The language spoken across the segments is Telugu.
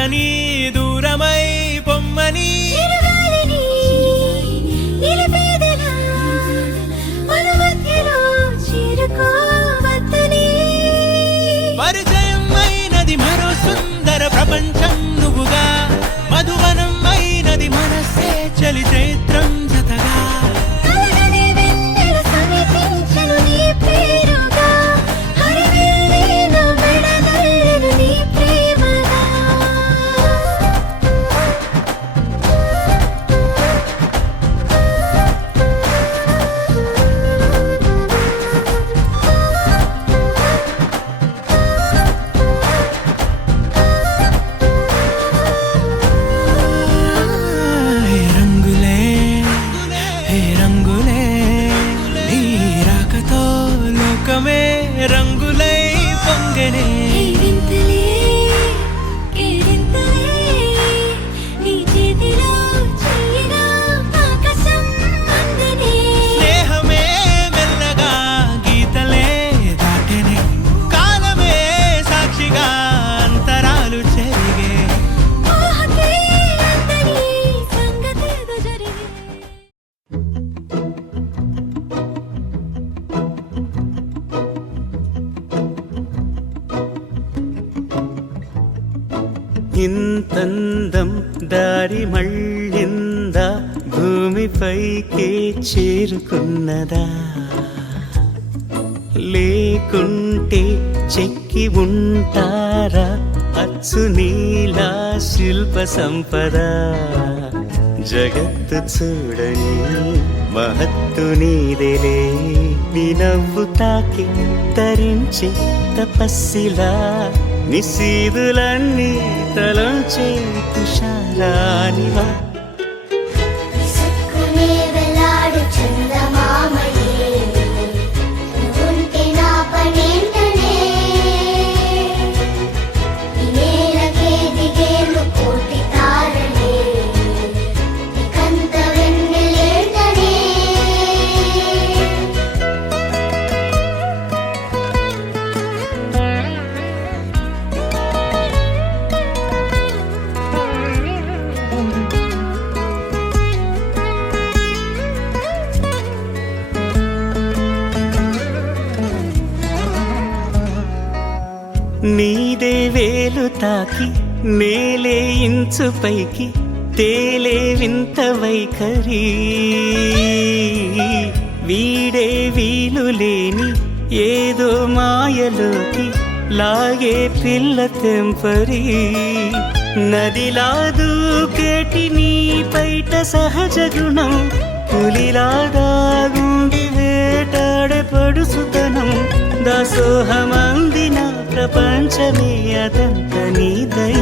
కాదని దూరమై పొమ్మని పరిచయం అయినది మరో సుందర ప్రపంచం నువ్వుగా మధువనం అయినది మనస్సే చలి చైత్రం జతగా రంగులై పొంగనే స్నేహమే మెల్లగా గీతలే దాటనే కాలమే సాక్షిగా అంతరాలు చెరిగే ఇంతందం దారి మళ్ళిందా భూమిపైకే చేరుకున్నదా లేకుంటే చెక్కి ఉంటారా అచ్చు నీలా శిల్ప సంపద జగత్తు చూడని మహత్తు నీదేలే నీ నవ్వు తాకి తరించే తపస్సిలా నిశీదులన్నీ తలంచే తుషారానివా నీదే వేలు తాకి నేలే ఇంచు పైకి తేలే వింత వైఖరి వీడే వీలు లేని ఏదో మాయలోకి లాగే పిల్ల తెంపరి నదిలా దూకేటి నీ పైట సహజ గుణం పులిలాగా గుండి వేటాడే పడుసుతనం దాసోహమందిన ప్రపంచమే అదంత నీదై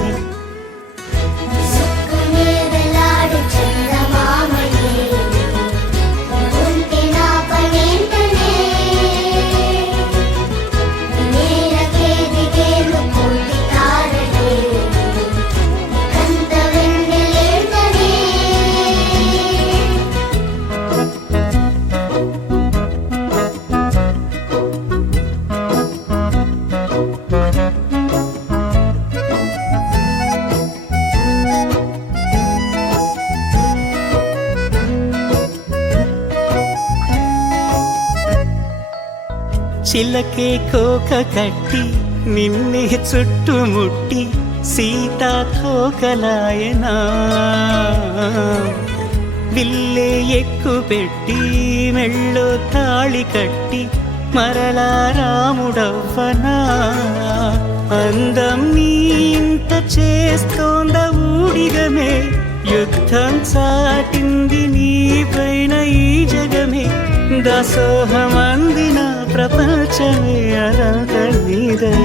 చిలకే కోక కట్టి నిన్నే చుట్టుముట్టి సీతా కోకలాయనా విల్లే ఎక్కు పెట్టి మెళ్ళో తాళి కట్టి మరలా రాముడవ్వనా అందం నీ ఇంత చేస్తోంద ఊడిగమే యుద్ధం చాటింది నీ పైన ఈ జగమే దాసోహమందిన ప్రపంచమే అనంత నీదై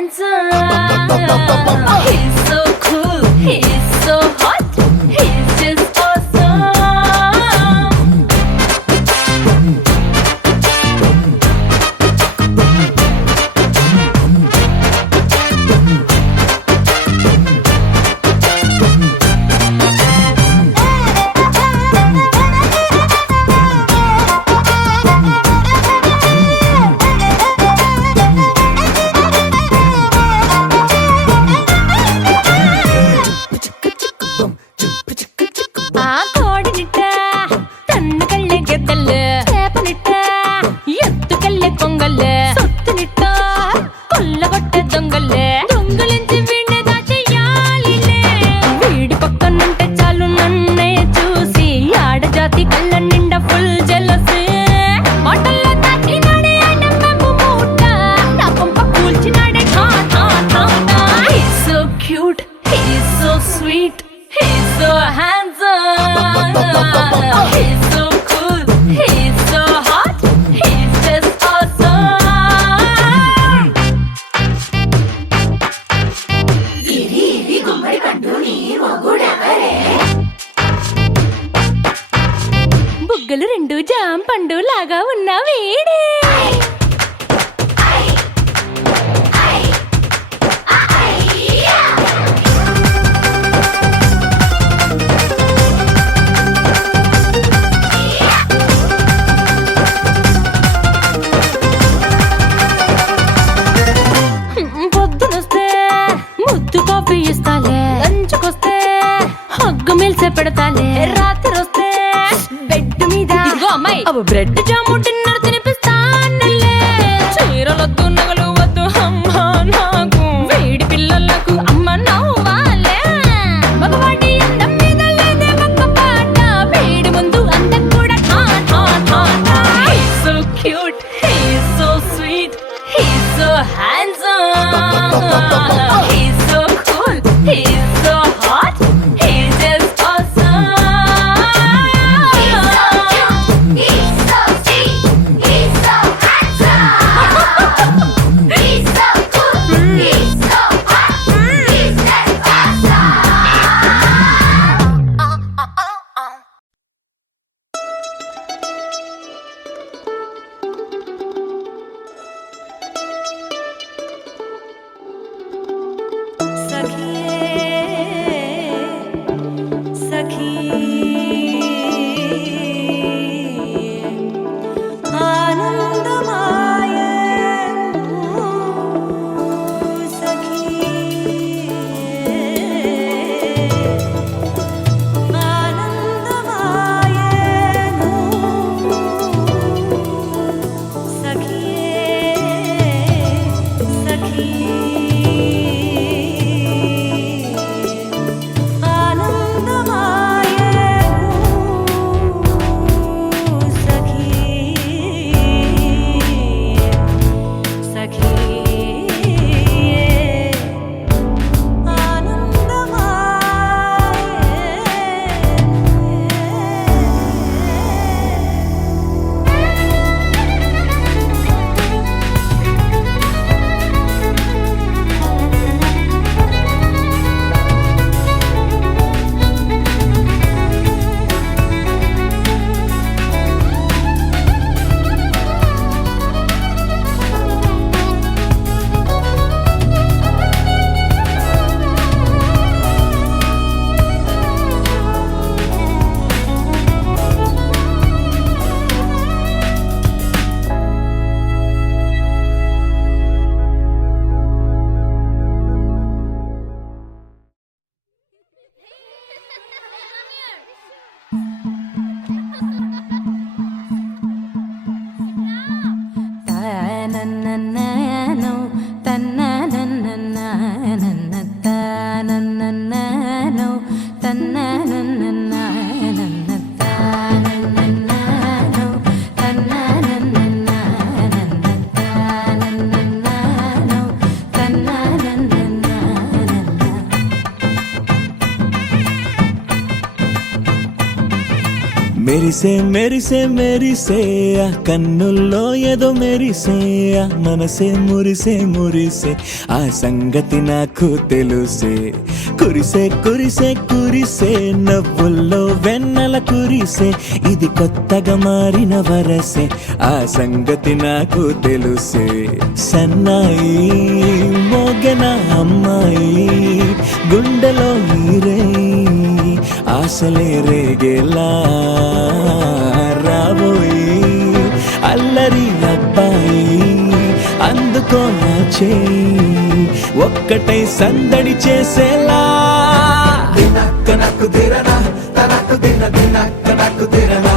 handsome. He's so cool, he's so hot, he's just awesome. ఆ కోడినిట్ట తన్ను కళ్ళే గెద్దల్లు చేపనిట్ట ఎత్తుకెళ్ళే కొంగల్లే సొత్తునిట్ట కొల్లగొట్టే దొంగల్లే దొంగలించి వీణ్ణి దాచెయ్యాలిలే వీడి పక్కనుంటే చాలు నన్నే చూసి ఆడజాతి కళ్ళ నిండా ఫుల్ జెలసీ మాటల్లో దాచినాడే నమ్మెమ్ము మూట నా కొంప కూల్చినాడే ఠా ఠా ఠా ఠా. He's so cute, he's so sweet, he's so handsome. He's so cool, he's so hot, he's just awesome. బుగ్గలు రెండు జాం పండు లాగా ఉన్న వీడే పొద్దునొస్తే ముద్దు కాఫీ ఇస్తాలే లంచ్కొస్తే హగ్గు మిల్సే పెడతాలే రాత్రి వస్తే బెడ్ మీద అమ్మాయి అవి బ్రెడ్ జాము డిన్నర్ తినిపిస్తానులే చీరలొద్దు నగలు వద్దు అమ్మా నాకు వేడి పిల్లలకు అమ్మ నవ్వాలే మగవాడి అందం మీద లేదే ఒక్క పాట వేడి ముందు అందం కూడా ఠా ఠా ఠా ఠా. He's so cute, he's so sweet, he's so handsome. He's so cool, he's so hot, he's just awesome. He's so cute, he's so sweet, he's so handsome. He's so cool, he's so hot, he's just awesome. మెరిసే మెరిసే మెరిసే ఆ కన్నుల్లో ఏదో మెరిసే ఆ మనసే మురిసే మురిసే ఆ సంగతి నాకు తెలుసే కురిసే కురిసే కురిసే నవ్వుల్లో వెన్నెల కురిసే ఇది కొత్తగా మారిన వరసే ఆ సంగతి నాకు తెలుసే సన్నాయి మోగన అమ్మాయి గుండెలో ఈరే ఆశలే రేగేలా రాబోయి అల్లరి అబ్బాయి అందుకో నా చేయి ఒక్కటై సందడి చేసేలా దినక్క నాకు దిరనా తనకు దిన దినక్క నాకు దిరనా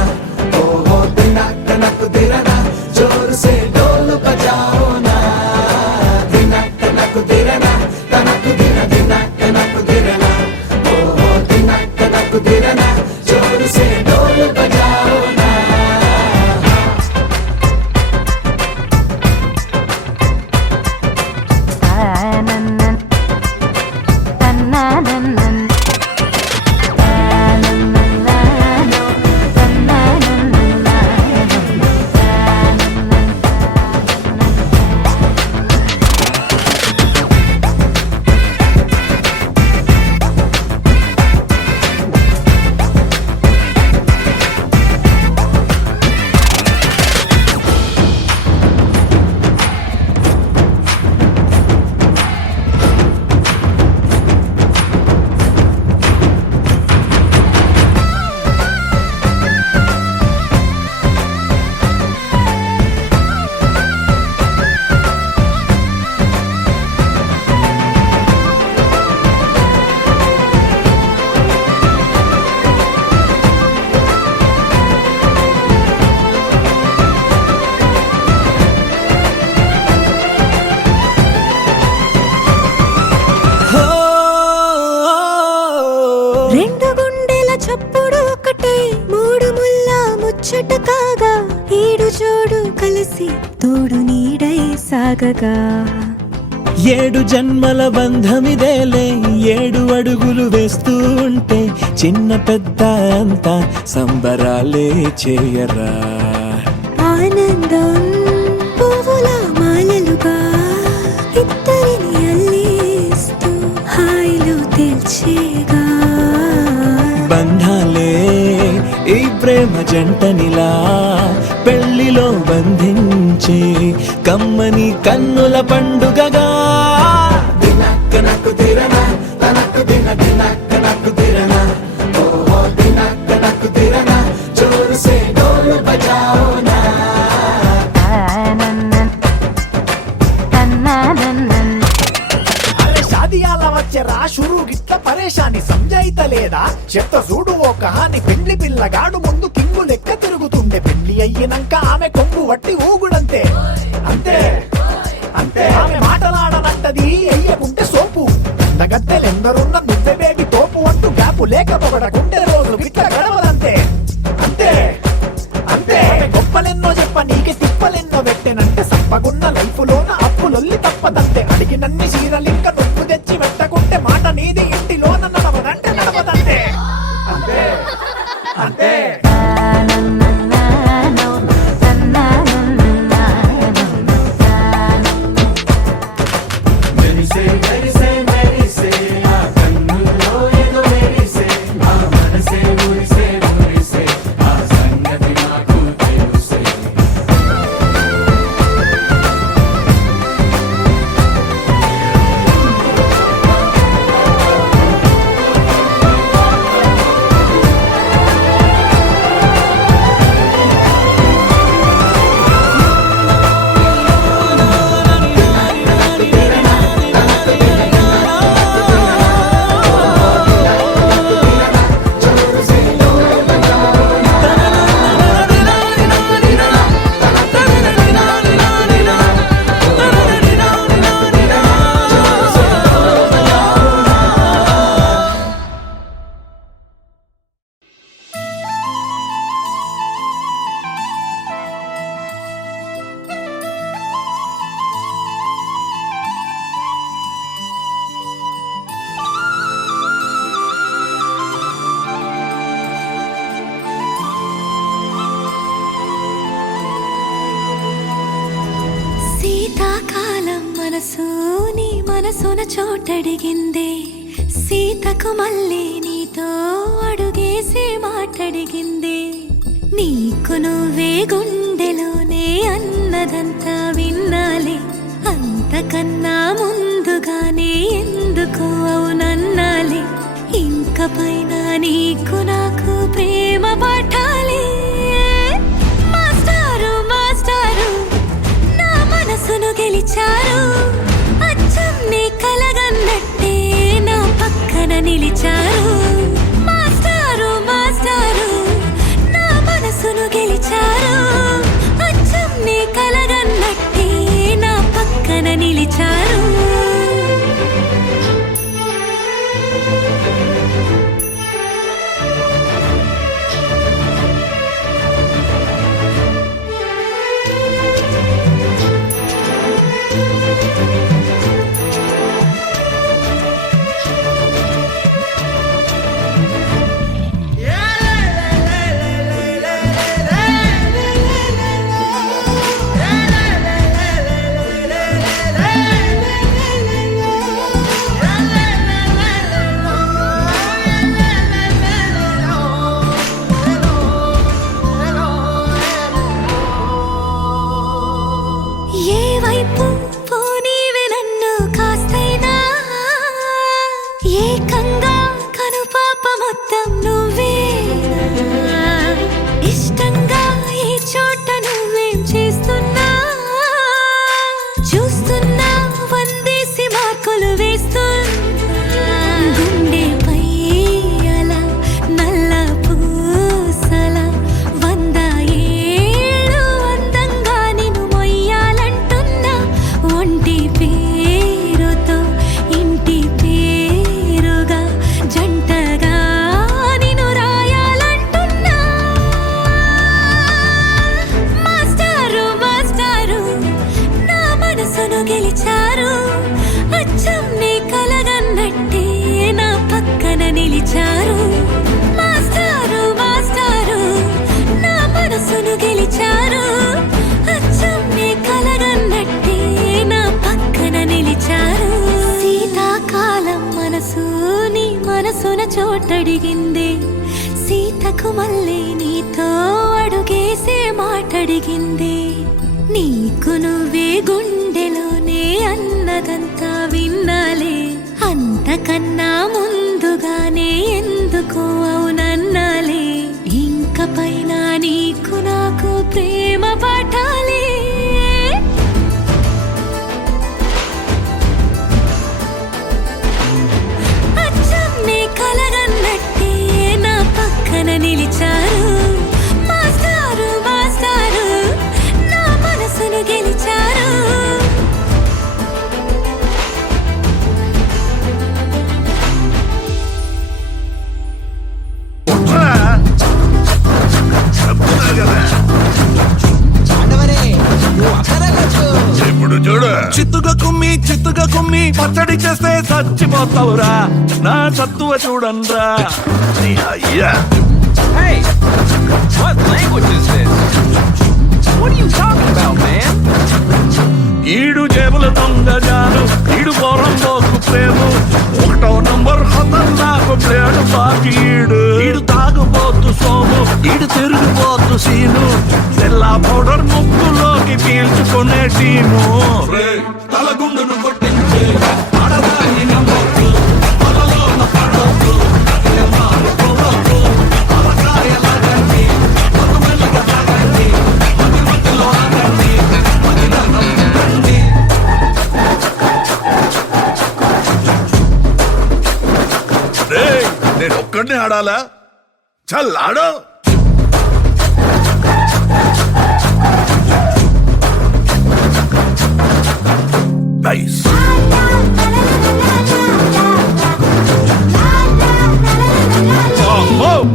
ఓహో దినక్క నాకు దిరనా జోరు సే డోలు బజాओ నా దినక్క నాకు దిరనా తనకు దిన దినక్క నాకు దిరనా ఓహో దినక్క నాకు దిరనా జోరు సే డోలు బజాओ నా రెండు గుండెల చప్పుడు ఒకటై మూడు ముల్ల ముచ్చట కాగా ఈడు జోడు కలిసి తోడు నీడై సాగగా ఏడు జన్మల బంధమిదేలే ఏడు అడుగులు వేస్తూ ఉంటే చిన్న పెద్ద అంతా సంబరాలే చేయరా ఆనందం పువ్వుల మాలలుగా ఇద్దరిని అల్లేస్తూ హాయిలో తేల్చేగా బంధాలే ఈ ప్రేమ జంటనిలా పెళ్లిలో బంధించే కమ్మని కన్నుల పండుగగా దినక్క నాకు దిరనా తనకు దిన దినక్క నాకు దిరనా ఓహో దినక్క నాకు దిరనా జోరు సే డోలు బజాओ నా అరే షాదియాల వచ్చెరా షురు గిట్ల పరేషాని సంజాయితలేదా చెప్త చూడు ఓ కహాని పెండ్లి పిల్లగాడు ముందు కింగు లెక్క తిరుగుతుండే పెళ్లి అయ్యినంక ఆమె కొంగు వట్టి ఊగుడంతే అంతే అంతే ఆమె మాటలాడనంటది అయ్యకుంటే సోపు అందగత్తెలెందరున్న నువ్వే బేబీ తోపు అంటూ గ్యాపు లేకపోవడకుంటే రోజు గిట్ల గడవదంతే అంతే అంతే ఆమె గొప్పలెన్నో చెప్ప నీకే తిప్పలెన్నో పెట్టెనంటే సప్పగున్న లైఫ్ లోన అప్పులొల్లి తప్పదంతే అడిగినన్ని చీరలింక నొప్పు తెచ్చి పెట్టకుంటే మాట నీది ఇంటిలోన నడవదంటే నడవదంతే అంతే అంతే మనసున చోటడిగిందే సీతకు మళ్ళీ నీతో అడుగేసి మాటడిగిందే నీకు నువ్వే గుండెలోనే అన్నదంతా విన్నాలే అంతకన్నా ముందుగానే ఎందుకు అవునన్నాలే ఇంక పైన నీకు నాకు ప్రేమ పాఠాలే మాస్టారు మాస్టారు నా మనసును గెలిచారు అచ్చం నీ కలగన్నట్టే నా పక్కన నిలిచారు మాస్టారు మాస్టారు నా మనసును గెలిచారు అచ్చం నీ కలగన్నట్టే నా పక్కన నిలిచారు ఏ వైపు పోనీవే నన్ను కాస్తైనా ఏకంగా కనుపాప మొత్తం నువ్వేనా ఇష్టంగా ఈ చోట నువ్వేం చేస్తున్నా చూస్తున్నా వందేసి మార్కులు వేస్తున్నా గుండెపై అలా నల్ల పూసల 100 ఏళ్ళు అందంగా నిన్ను మొయ్యాలంటున్నా ఒంటి పేరుతో ఇంటి పేరుగా జంటగా నిన్ను రాయాలంటున్నా మాస్టారు మాస్టారు నా మనసును గెలిచారు అచ్చం నీ కలగన్నట్టే నా పక్కన నిలిచారు మాస్టారు మాస్టారు నా మనసును గెలిచారు అచ్చం నీ కలగన్నట్టే నా పక్కన నిలిచారు శీతాకాలం మనసు నీ మనసున చోటడిగింది సీతకు మళ్ళీ నీతో అడుగేసే మాటడిగింది నీకు నువ్వే గుండెలోనే అన్నదంతా విన్నాలే అంతకన్నా ముందుగానే ఎందుకు అవునన్నాలే ఇంక పైన నీకు నాకు ప్రేమ పాఠాలే అచ్చం నీ కలగన్నట్టే నా పక్కన నిలిచారు మాస్టారు మాస్టారు నా మనసును గెలిచారు ఇప్పుడు చూడు చిత్తుగా కుమ్మి పచ్చడి చేస్తే చచ్చిపోతావురా నా సత్తువ చూడండ్రా నీ అయ్యా Hey! What language is this? What are you talking about, man? ఈడు జేబుల దొంగజాను ఈడు పోరం పోకు ప్రేము 1వ నంబర్ హతన్నాకు ప్లేడు బాకీడు ఈడు తాగుబోతు సోము ఈడు తిరుగుబోతు సీను తెల్ల పౌడర్ ముక్కులోకి పీల్చుకునే టీము తలగుండును కొట్టించే ఆడదాని నమ్మొద్దు పొలలోన పడొద్దు పోవద్దు అలకాయలాగండి మధుమెల్లిగా తాగండి మధ్యలో ఆగండి మధ్యలో నేను ఒక్కడిని ఆడాలా చల్ ఆడో నైస్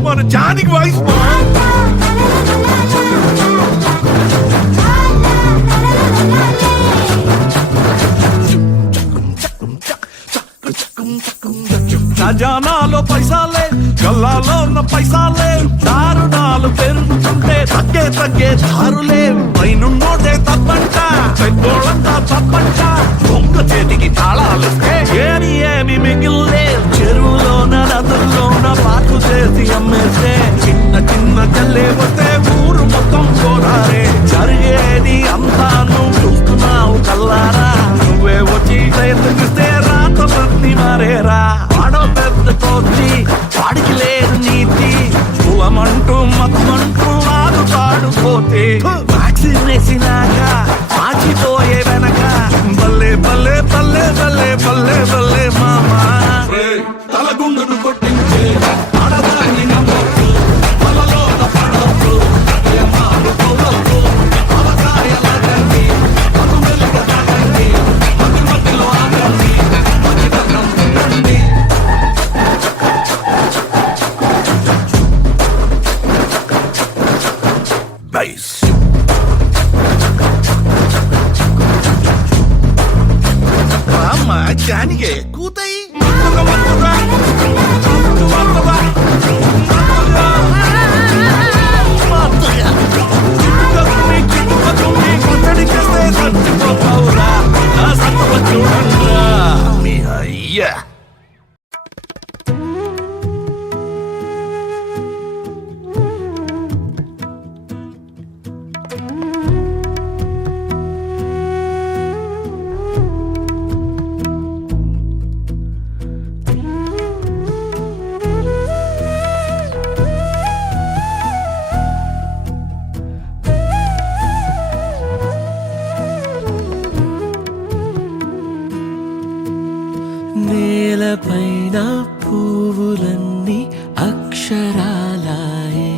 మన జానికి వాయిస్ ఖజానాలో పైసాలే గల గల్లాలో ఉన్న పైసాలే దారుణాలు పెరుగుతుంటే తగ్గే దారులే పైనున్నోటే తప్పంట పెద్దోళ్ళంతా తప్పంట దొంగ చేతికి తాళాలిస్తే ఏమి మిగిల్లే చెరువులోన నదుల్లోన పాటు చేసి అమ్మేస్తే చిన్న కల్లే వస్తే ఊరు మొత్తం పోరారే జరిగేది అంతా నువ్వు చూస్తున్నావు కల్లారా నువ్వే వచ్చి ప్రయత్నిస్తే రాతలన్నీ మారేరా వాడో పెద్ద కోచి వాడికి లేదు నీతి కులమంటూ మతమంటూ ఆడుతాడు పోతే వ్యాక్సిన్ వేసినాక పాచిపోయే వెనక బల్లే బల్లే బల్లే బల్లే బల్లే బల్లే మామా తలగుండును కొట్టించే ఆడదాన్ని నమ్మొద్దు వలలోన పడొద్దు ఏమాలు పోవద్దు అవకాయలాగండి మగు మెలుగ తాగండి మధ్య మధ్యలో ఆగండి మంచితనం తినండి బైస్ అమ్మ జానిగే కూతయి అయ్యా నేలపైన పువ్వులన్నీ అక్షరాలాయే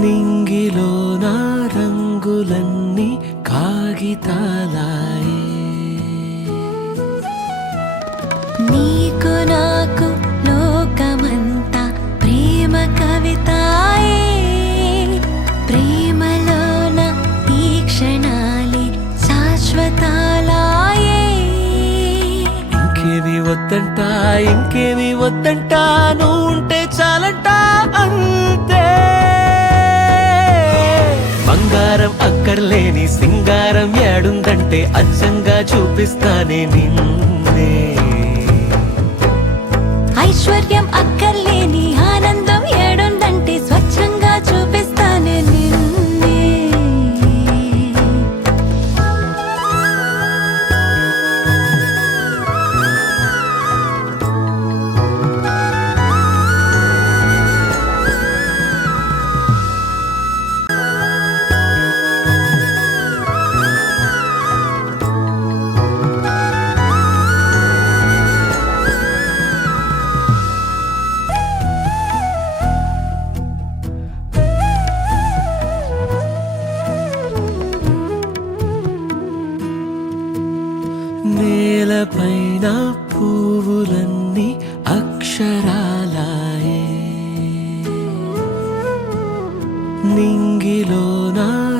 నింగిలోన రంగులన్నీ కాగితాలాయే నీకు నాకు లోకమంతా ప్రేమ కవితాయే ప్రేమలోన ఈ క్షణాలే శాశ్వతాలాయే ఇంకేమి వద్దంట నువ్వు ఉంటే చాలంట అంతే బంగారం అక్కర్లేని సింగారం ఏడుందంటే అచ్చంగా చూపిస్తానే నిన్నే ఐశ్వర్యం అక్కర్లేని ఆనందం ఏడుందంటే స్వచ్ఛంగా చూపిస్తానే నిన్నే నేలపైన పువ్వులన్నీ అక్షరాలాయే నింగిలోన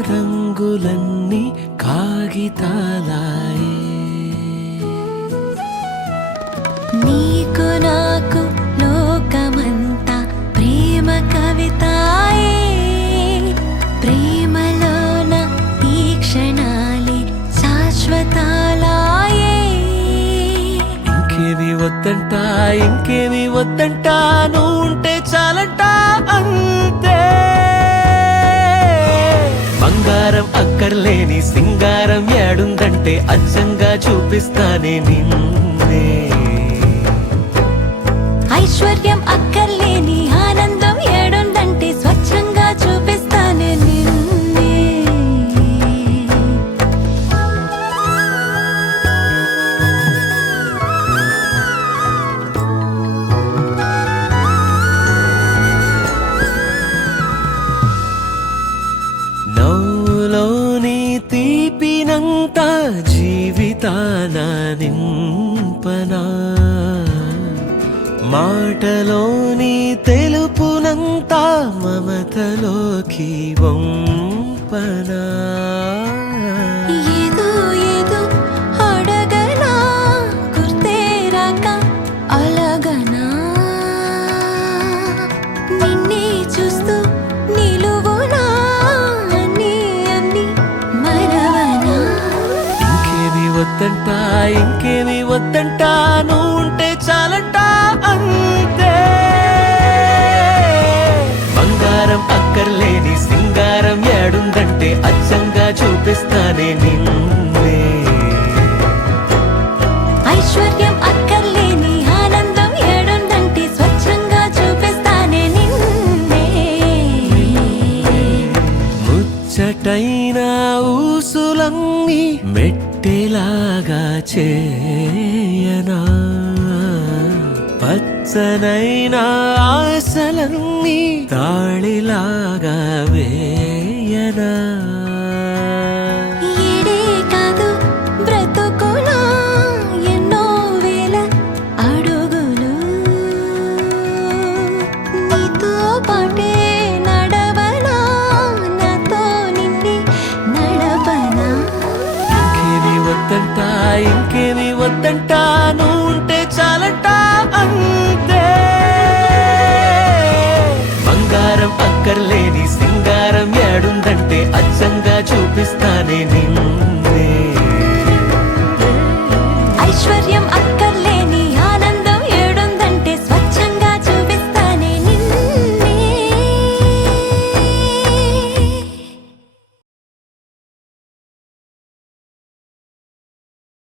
రంగులన్నీ కాగితాలాయే నీకు నాకు లోకమంతా ప్రేమ కవితాయే ప్రేమలోన ఈ క్షణాలే శాశ్వతాలాయే ఇంకేమి వద్దంట నువ్వు ఉంటే చాలంట అంతే బంగారం అక్కర్లేని సింగారం ఏడుందంటే అచ్చంగా చూపిస్తానే నిన్నే ఐశ్వర్యం అక్కర్లేని ఆనందం ఏడుందంటే స్వచ్ఛంగా చూపిస్తానే నిన్నే నవ్వులోని తీపినంత జీవితాన నింపనా మాటలోని తెలుపునంత మమతలోకి వంపనా ఏదో ఏదో అడగనా గుర్తేరాక అలగనా వద్దంట ఇంకేమి వద్దంట నువ్వు ఉంటే చాలంట అంతే బంగారం అక్కర్లేని సింగారం ఏడుందంటే అచ్చంగా చూపిస్తానే నిన్నే ఐశ్వర్యం అక్కర్లేని ఆనందం ఏడుందంటే స్వచ్ఛంగా చూపిస్తానే నిన్నే ముచ్చటైన ఊసులన్నీ మెట్టెలాగా చేయనా పచ్చనైన ఆశలన్నీ తాళిలాగా వేయనా ఈడే కాదు బ్రతుకునా ఎన్నో వేల అడుగులు నీతో పాటే నడవనా నాతో నిన్నే నడపనా ఇంకేమి వద్దంట ఇంకేమి వద్దంట నువ్వు ఉంటే చాలంట అంతే బంగారం అక్కర్లేని సింగారం ఏడుందంటే అచ్చంగా చూపిస్తానే నీ